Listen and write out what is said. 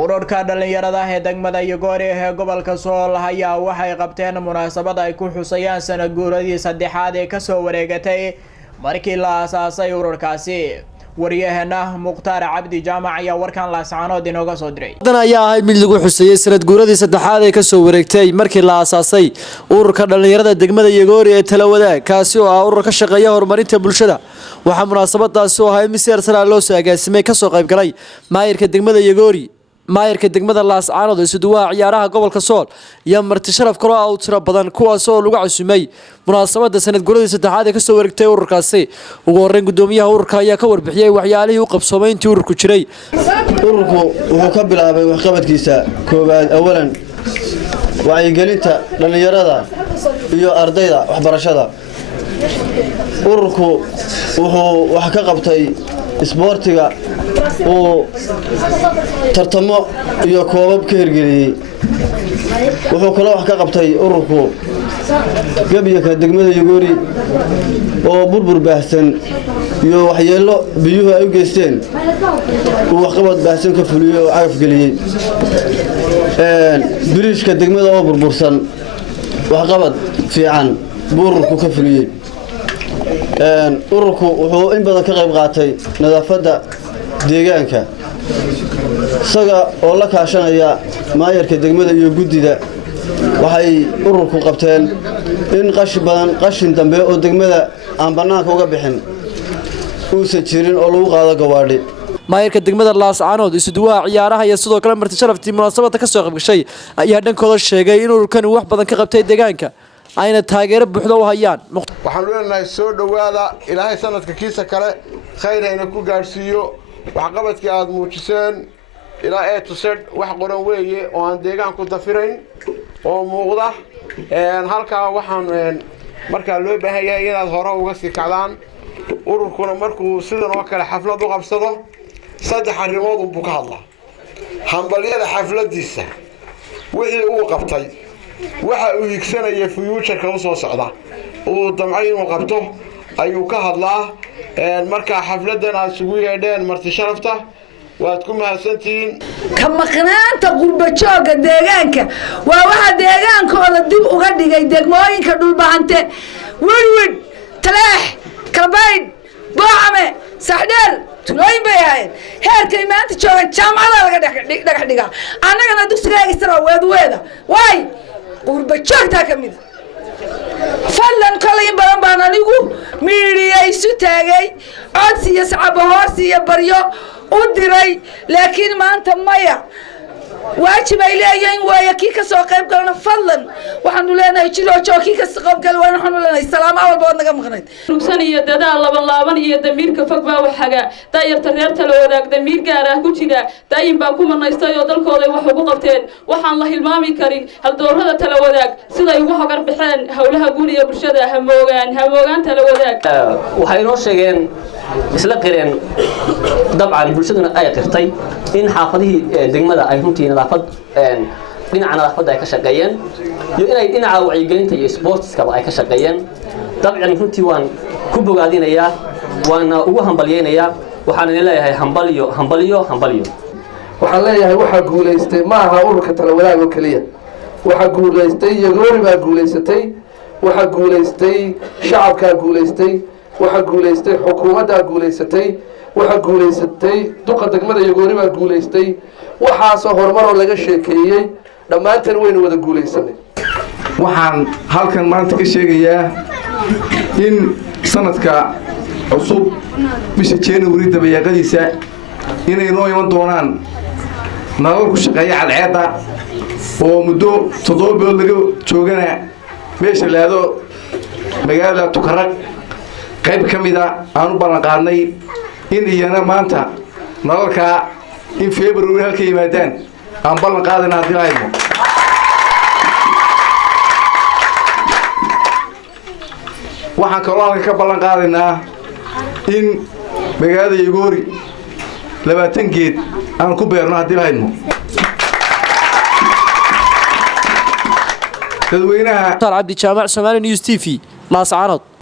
ururka dhalinyarada ee degmada Yogoori ee gobolka Sool ayaa waxay qabteen munaasabad ay ku xusayaan sanad guuradii saddexaad ee ka soo wareegatay markii la aasaasay ururkaasi. wariyahana Muqtaar Cabdi Jaamac ayaa warkan la saacanood inooga soo diray. Tan ayaa ahayd mid lagu xusayay sanad guuradii saddexaad ee ka soo wareegtay markii la aasaasay ururka dhalinyarada degmada Yogoori ee Talawada kaasi oo ah urur ka shaqeeya horumarinta bulshada. waxaa munaasabadaasi oo ahayd mid sare loo soo agaasimay ka soo qayb galay maayirka degmada Yogoori maayirka degmada Laascaanood ee Suduwa ciyaaraha gobolka Sool iyo marti sharaf kale oo tiro badan kuwaas oo lagu casuumay munaasabada sanad guuradii saddexaad ee ka soo wareegtay ururkaasi. ugu horreyn gudoomiyaha ururka ayaa ka warbixiyay waxyaalihii uu qabsoomay intii ururku jiray. ururku wuxuu ka bilaabay waxqabadkiisa koobaad awalan wacyigelinta dhalinyarada iyo ardayda waxbarashada. ururku wuxuu wax ka qabtay isboortiga oo tartamo iyo koobab ka hirgeliyay. wuxuu kale wax ka qabtay ururku gabyaka degmada Yogoori oo burbur baahsan iyo waxyeelo biyuhu ay u geysteen uu wax qabad baahsan ka fuliyay oo cagaf geliyay. biriishka degmada oo burbursan wax qabad fiican ururku ka fuliyay. ururku wuxuu in badan ka qayb qaatay nadaafadda deegaanka isaga oo la kaashanaya maayirka degmada iyo guddida. waxay ururku qabteen in qashin dambe oo degmada aan banaanka uga bixin uusan jirin oo lagu qaado gawaadhi. maayirka degmada Laascaanood Suduwa ciyaaraha iyo sidoo kale marti sharaftii munaasabada ka soo qayb gashay ayaa dhankooda sheegay in ururkan wax badan ka qabtay deegaanka ayna taageero buuxda u hayaan. waxaan leenahay soo dhawaada ilaahay sanadka kiisa kale khayr ayna ku gaarsiiyo waxqabadkii aad muujiseen ilaa ee tusad wax qoran weeye oo aan deegaanku dafirayn oo muuqda. halkaa waxaan markaa loo baahan yahay inaad hore uga sii kacdaan. ururkuna markuu sidan oo kale xaflad u qabsado saddex arrimood buu ka hadlaa. hambalyada xafladiisa wixii uu qabtay waxa uu higsanaya future-ka u soo socda uu damcay inuu qabto ayuu ka hadlaa. markaa xafladan aad isugu yeedheen marti sharafta waad ku mahadsantihiin. ka maqnaanta qurba jooga deegaanka waa waxa deegaankooda dib uga dhigay degmooyinka dhulbahante wirwid talaax kalbayd boocame saxdheer tulooyin bay ahayn heerkay maanta joogan jaamacada laga dhagax dhigaa. annagana dugsiga isra weeda waay qurba joogtaa ka mid fadlan kolay badan baan anigu miiriyay isu taagay codsi iyo sacabo hoorsi iyo baryo u diray laakiin maanta maya waajib ay leeyihiin waaya kii ka soo qayb galna fadlan waxaanu leenahay jiro joogii ka soo qayb gal waxaanu leenahay salaam awalba naga maqnayd rugsan iyo dadaal laaban iyo damiirka fog baa waxaga daayirta reer Talawada damiir gaar ah ku jira daayin baa ku manaystay oo dalkooda wax ugu qabteen waxaan la hilmaami karin hal doorada Talawada sida ay ugu hogar bixeen hawlaha guud iyo bulshada hamoogaan Talawada waxay noo sheegeen isla qireen dabcan bulshaduna ay qirtay in xaafadihii degmada ay runtii nadaafad dhinaca nadaafadda ay ka shaqeeyeen iyo inay dhinaca wacyigelinta iyo sportska ay ka shaqeeyeen. dabcan runtii waan ku bogaadinayaa waana ugu hambalyeynaya waxaan leeyahay hambalyo. waxaan leeyahay waxa guuleystay ma aha ururka Talawada oo kaliya waxa guuleystay Yogoori baa guuleysatay waxa guuleystay shacabka guuleystay waxa guuleystay xukuumadda guuleysatay waxa guuleysatay duqa degmada Yogoori baa guuleystay waxaas horumar oo laga sheekeeyay dhamaanteen waynu wada guuleysanay. waxaan halkan maanta ka sheegayaa in sanadka cusub bisha January dabayaaqadiisa inay noo iman doonaan nalal ku shaqeeya cadceeda oo muddo 7 bilood laga joogana meesha laado magaalada Tukaraq qayb kamida aan u ballan qaadnay in iyana maanta nalalka in February halka yimaadaan aan ballan qaadana hadii ayno. waxaan kaloo ka ballan qaadaynaa in magaalada Yogoori 20 geed aan ku beerno hadii ayno. dadweynaha Muqtaar Cabdi Jaamac Somali News TV Laascaanood.